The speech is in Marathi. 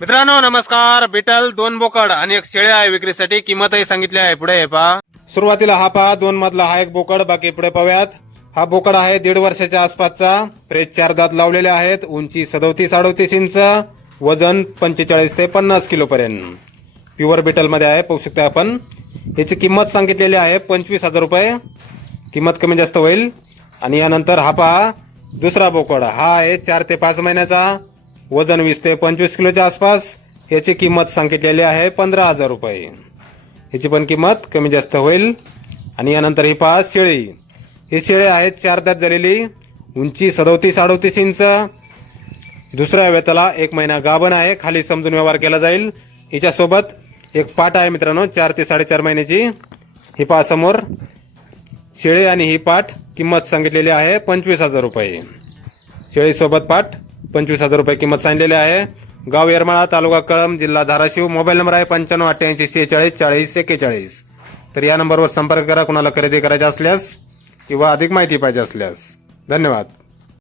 मित्रांनो नमस्कार. बिटल दोन बोकड आणि एक शेळ्या आहे विक्रीसाठी. किंमतही सांगितली आहे. पुढे हे पहा. सुरुवातीला हा पहा. दोन मधला हा एक बोकड. बाकी पुढे पाहूयात. हा बोकड आहे दीड वर्षाच्या आसपासचा. फ्रेज चार दात लावलेले आहेत. उंची सदोतीस अडोतीस इंच. वजन पंचेचाळीस ते पन्नास किलो पर्यंत. प्युअर बिटलमध्ये आहे. पाहू शकता आपण. याची किंमत सांगितलेली आहे पंचवीस हजार रुपये. किंमत कमी जास्त होईल. आणि यानंतर हा पहा. दुसरा बोकड. हा आहे चार ते पाच महिन्याचा. वजन वीस ते पंचवीस किलोच्या आसपास याची किंमत सांगितलेली आहे पंधरा हजार रुपये. याची पण किंमत कमी जास्त होईल. आणि यानंतर ही पहा शेळी. ही शेळी आहेत चार दात झालेली उंची सदोतीस अडोतीस इंच. दुसऱ्या वेताला एक महिना गाभण आहे खाली समजून व्यवहार केला जाईल. हिच्यासोबत एक पाट आहे मित्रांनो चार ते साडेचार महिन्याची. ही पहा समोर. शेळी आणि ही पाट किंमत सांगितलेली आहे पंचवीस हजार रुपये. शेळीसोबत पाट पंचवीस हजार रुपये किंमत सांगितलेली आहे. गाव येरमाळा तालुका कळम जिल्हा धाराशिव. मोबाईल नंबर आहे पंच्याण्णव अठ्ठ्याऐंशी शेहेचाळीस चाळीस एक्केचाळीस. तर या नंबरवर संपर्क करा कुणाला खरेदी करायचे असल्यास किंवा अधिक माहिती पाहिजे असल्यास. धन्यवाद.